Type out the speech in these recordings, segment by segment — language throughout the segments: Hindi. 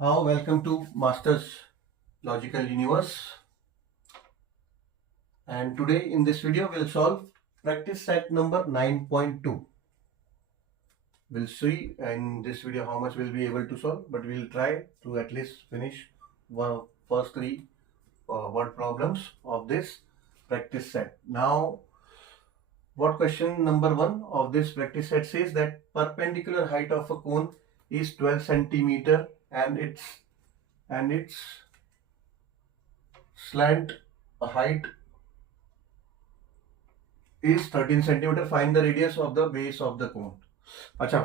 Welcome to Masters Logical Universe, and today in this video we'll solve practice set number 9.2. We'll see in this video how much we'll be able to solve, but we'll try to at least finish first three word problems of this practice set. Now, what question number 1 of this practice set says that perpendicular height of a cone is 12 centimeter and its slant height is 13 centimetre. Find the radius of the base of the cone. अच्छा,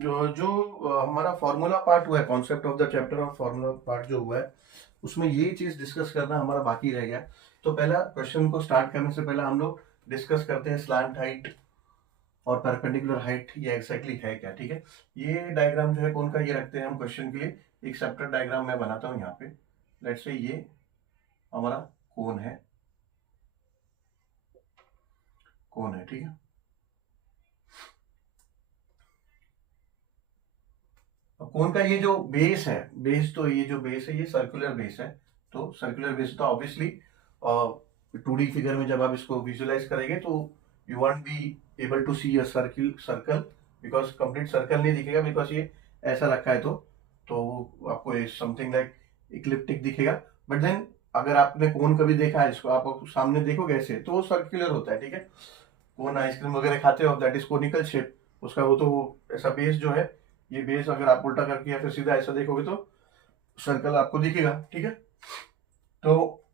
जो हमारा फॉर्मूला पार्ट हुआ है, concept of the chapter of formula part जो हुआ है, उसमें ये चीज डिस्कस करना हमारा बाकी रह गया. तो पहला क्वेश्चन को स्टार्ट करने से पहले हम लोग डिस्कस करते हैं स्लैंट हाइट और परपेंडिकुलर हाइट ये एक्जैक्टली है क्या. ठीक है, ये डायग्राम जो है कौन का, ये रखते हैं हम क्वेश्चन के लिए. एक सेपरेट डायग्राम मैं बनाता हूँ यहाँ पे. लेट्स से ये हमारा कोन है, ठीक है. कोन का ये जो बेस है, तो ये जो बेस है ये सर्कुलर बेस है. तो सर्कुलर बेस तो ऑब्वियसली 2D फिगर में जब आप इसको विजुअलाइज करेंगे तो you won't be able to see a circle because complete circle नहीं दिखेगा, बिकॉज ये ऐसा रखा है. तो आपको समथिंग लाइक इक्लिप्टिक दिखेगा. बट देन अगर आपने कोन कभी देखा है, इसको आप सामने देखोगे ऐसे, तो वो सर्कुलर होता है. ठीक है, कोन आइसक्रीम वगैरह खाते हो, दैट इज कोनिकल शेप उसका. वो तो ऐसा बेस जो है, ये बेस अगर आप उल्टा करके या फिर सीधा ऐसा देखोगे तो सर्कल आपको दिखेगा. ठीक है, तो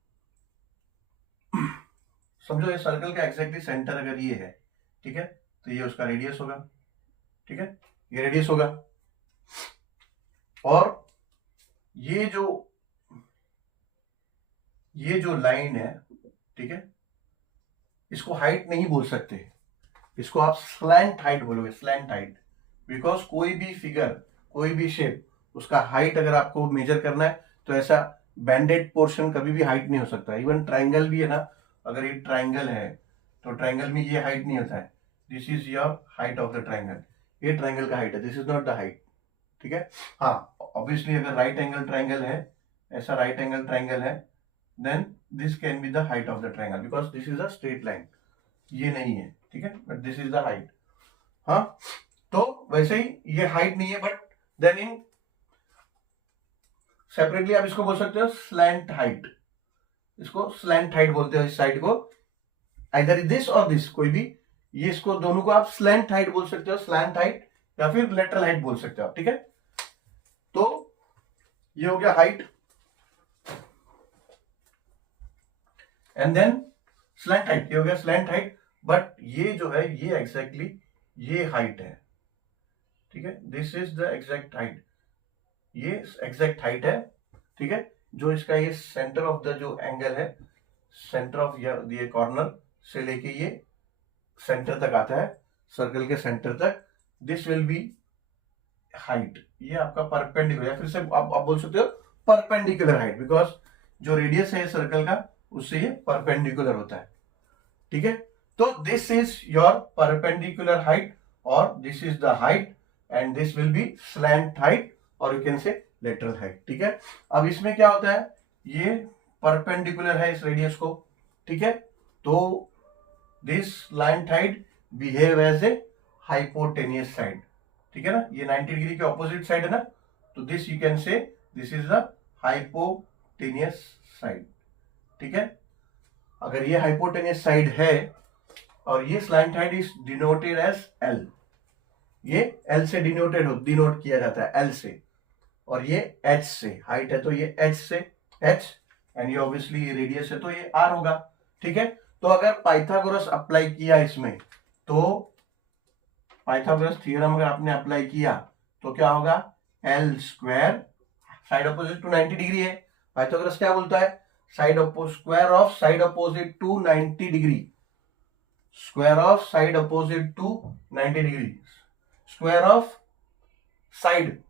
समझो ये सर्कल का एग्जैक्टली सेंटर अगर ये है, ठीक है, तो ये उसका रेडियस होगा. ठीक है, ये रेडियस होगा. और ये जो लाइन है, ठीक है, इसको हाइट नहीं बोल सकते, इसको आप स्लैंट हाइट बोलोगे. स्लैंट हाइट बिकॉज कोई भी फिगर, कोई भी शेप, उसका हाइट अगर आपको मेजर करना है तो ऐसा बैंडेड पोर्शन कभी भी हाइट नहीं हो सकता. इवन ट्राइंगल भी है ना, अगर ये ट्राइंगल है तो ट्राइंगल में ये हाइट नहीं होता है. This is your height of the triangle. ये ट्राइंगल का हाइट है, this is not the height. ठीक है, हाँ ऑब्वियसली अगर राइट एंगल ट्राइंगल है, ऐसा राइट एंगल ट्राइंगल है, then this can be the height of the triangle because this is a straight line. ये नहीं है, ठीक है, but this is the height. हाँ, तो वैसे ही ये हाइट नहीं है, बट देन इन सेपरेटली आप इसको बोल सकते हो स्लैंट हाइट. इसको स्लैंट हाइट बोलते हो इस साइड को, आइदर दिस और दिस, कोई भी. ये इसको दोनों को आप स्लैंट हाइट बोल सकते हो, स्लैंट हाइट या फिर लेटरल हाइट बोल सकते हो. ठीक है, तो ये हो गया height and then slant height. ये हो गया स्लैंट हाइट, बट ये जो है ये एग्जैक्टली ये हाइट है. ठीक है, this is the exact height. ये एग्जैक्ट हाइट है. ठीक है, जो इसका ये सेंटर ऑफ द जो एंगल है, सेंटर ऑफ ये कॉर्नर से लेके ये सेंटर तक आता है, सर्कल के सेंटर तक, दिस विल बी हाइट. ये आपका परपेंडिकुलर, या फिर से आप बोल सकते हो परपेंडिकुलर हाइट, बिकॉज जो रेडियस है सर्कल का उससे ये परपेंडिकुलर होता है. ठीक है, तो this is your perpendicular height और this is the height and this will be slant height और you can say lateral height. ठीक है, अब इसमें क्या होता है, ये परपेंडिकुलर है इस रेडियस को. ठीक है, तो this slant height behave as a hypotenuse side. ठीक है ना, ये 90 डिग्री के ऑपोजिट साइड है ना, तो this you can say this is the hypotenuse side. ठीक है, अगर ये हाइपोटेनियस साइड है और ये slant height is denoted as L. ये एल से डिनोट किया जाता है, एल से, और ये एच से. हाइट है तो ये एच से, एच, एंड ये ऑब्वियसली रेडियस है तो ये आर होगा. ठीक है, तो अगर पाइथागोरस अप्लाई किया इसमें, तो पाइथागोरस थ्योरम अगर आपने अप्लाई किया तो क्या होगा, L square, side opposite to 90 degree है. पाइथागोरस क्या बोलता है, square of side opposite to 90 degree, square of side opposite to 90 degree, square of side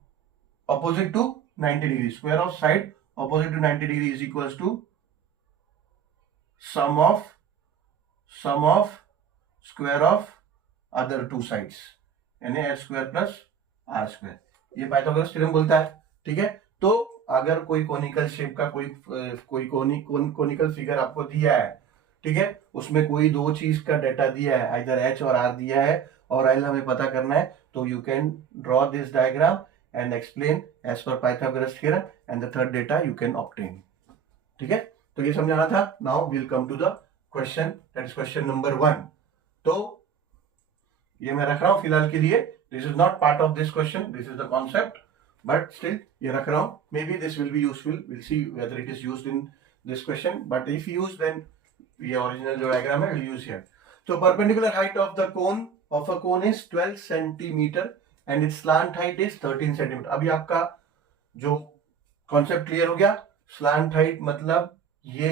opposite to 90 degree, square of side opposite to 90 degree is equals to sum of square of other two sides, यानी h square plus r square. ये पाइथागोरस थ्योरम बोलता है. ठीक है, तो अगर कोई कोनिकल शेप का कोई कोनिकल फिगर आपको दिया है, ठीक है, उसमें कोई दो चीज का डेटा दिया है, इधर एच और आर दिया है और एल हमें पता करना है, तो you can draw this diagram and explain as per Pythagoras theorem and the third data you can obtain. ठीक है, तो ये समझाना था। Now will come to the question, that is question number 1। तो ये मैं रख रहा हूं फिलहाल के लिए, this is not part of this question, this is the concept, but still ये रख रहा हूं, may be this will be useful, will see whether it is used in this question, but if use then ये ओरिजिनल जो डायग्राम है will use here. So perpendicular height of the cone of a cone is 12 centimeter and its slant height is 13 centimeter। अभी आपका जो कॉन्सेप्ट क्लियर हो गया। स्लांट हाइट मतलब ये,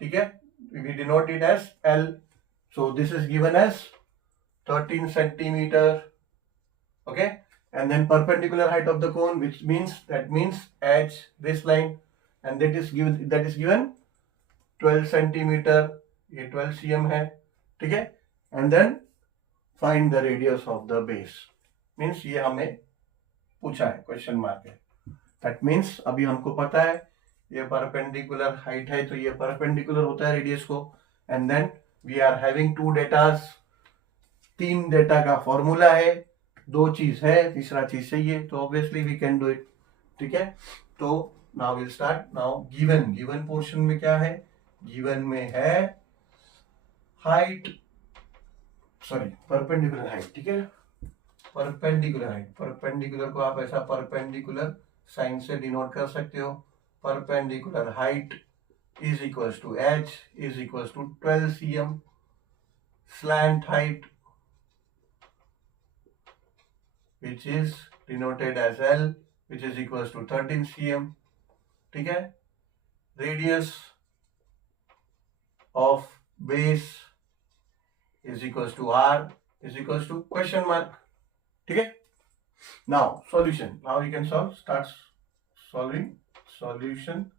ठीक है, we denote it as L, so this is given as 13 centimeter, okay, and then perpendicular height of the cone, which means H, this line, and that is given 12 centimeter, ये 12 cm है, ठीक है, and then find the radius of the base, means ये हमें पूछा है, क्वेश्चन मार्क है, दैट मीन्स अभी हमको पता है ये परपेंडिकुलर हाइट है, तो ये परपेंडिकुलर होता है रेडियस को, and then we are having two datas, 3 data का फॉर्मूला है, 2 चीज है, तीसरा चीज चाहिए, तो obviously we can do it. ठीक है, तो now will start. Now given portion में क्या है, गिवन में है हाइट, सॉरी परपेंडिकुलर हाइट, ठीक है, परपेंडिकुलर हाइट, परपेंडिकुलर को आप ऐसा परपेंडिकुलर साइन से डिनोट कर सकते हो, perpendicular height is equals to H is equals to 12 cm, slant height which is denoted as L, which is equals to 13 cm, ठीक है, radius of base is equals to R is equals to question mark, ठीक है। Now solution, now we can solve, start solving solution।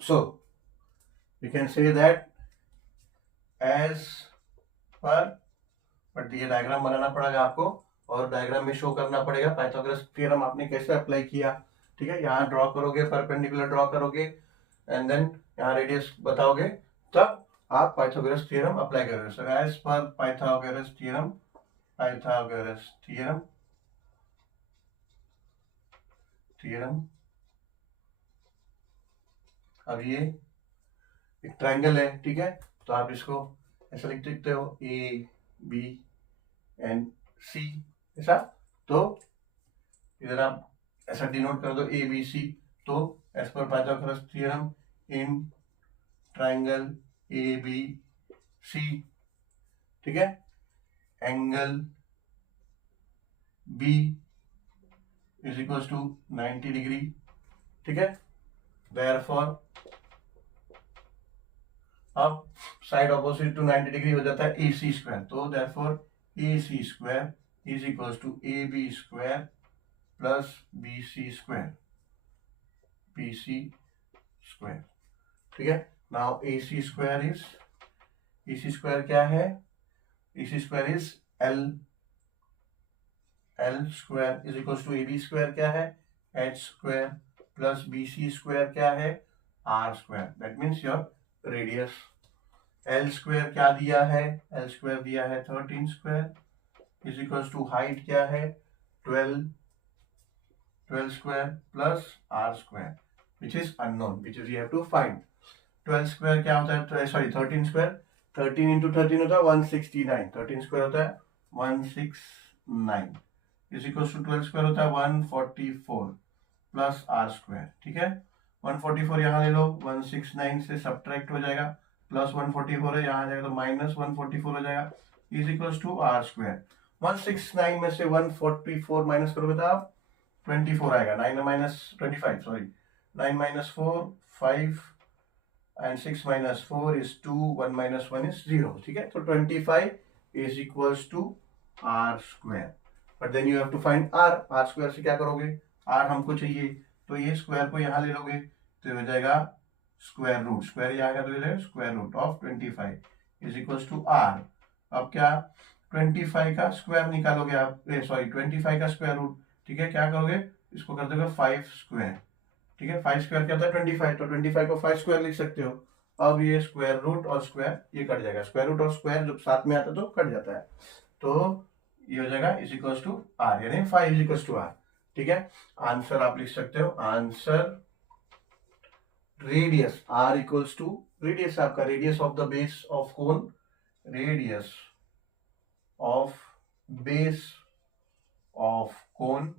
So we can say that as per, but ये डायग्राम बनाना पड़ेगा आपको और डायग्राम में शो करना पड़ेगा पाइथागोरस थ्योरम आपने कैसे अप्लाई किया, ठीक है, यहाँ ड्रॉ करोगे, परपेंडिकुलर ड्रॉ करोगे एंड देन यहाँ रेडियस बताओगे, तब आप पाइथागोरस थ्योरम अप्लाई करोगे। So as per Pythagoras theorem अब ये एक ट्रायंगल है, ठीक है, तो आप इसको ऐसा लिख सकते हो ए बी एंड सी, ऐसा, तो इधर आप ऐसा डिनोट कर दो ए बी सी, तो as per Pythagoras theorem in triangle A B C, ठीक है, angle B is equals to 90 degree, ठीक है, देयरफॉर अब साइड ऑपोजिट टू 90 डिग्री हो जाता है ए सी स्क्वायर, तो therefore A C square is equals to A B square plus B C square, ठीक है। नाउ ए सी स्क्वायर क्या है, A C square is L square is equals to A B square क्या है, H square plus B C square क्या है, R square, that means your radius. L square क्या दिया है, एल स्क्वायर दिया है 13 square is equals to height क्या है 12 square plus R square which is unknown, which is you have to find. 12 square क्या होता है, सॉरी 13 स्क्वायर, 13 इंटू 13 होता है 169, 13 स्क्वायर होता है 169 इज इक्वल्स टू 12 स्क्वायर होता है 144 प्लस आर स्क्वायर, ठीक है, 144 यहाँ ले लो, 169 से सब्ट्रैक्ट हो जाएगा, प्लस 144 है, यहाँ आ जाएगा तो माइनस 144 हो जाएगा, is equals to R square. 169 में से 144 माइनस करोगे तो आप 24 आएगा, 9 minus 25, sorry 9 minus 4 5 and 6 minus 4 is 2, 1 minus 1 is 0, ठीक है, तो 25 is equals to R square. But then you have to find R square से क्या करोगे, आर हमको चाहिए, तो ये स्क्वायर को यहाँ ले लोगे तो हो जाएगा स्क्वायर रूट, स्क्वायर ये आएगा तो ये square root of 25 is equals to R. अब क्या 25 का स्क्वायर निकालोगे आप, सॉरी 25 का स्क्वायर रूट, ठीक है, क्या करोगे, इसको कर दोगे 5 स्क्वायर, ठीक है, 5 स्क्वायर क्या होता है 25, तो 25 को 5 स्क्वायर लिख सकते हो। अब ये स्क्वायर रूट और स्क्वायर ये कट जाएगा, स्क्वायर रूट और स्क्वायर जब साथ में आता है तो कट जाता है, तो ये हो जाएगा इज इक्वल्स टू आर, यानी 5 इज इक्वल्स टू आर। ठीक है, आंसर आप लिख सकते हो, answer radius R equals to, radius आपका radius of the base of cone, radius of base of cone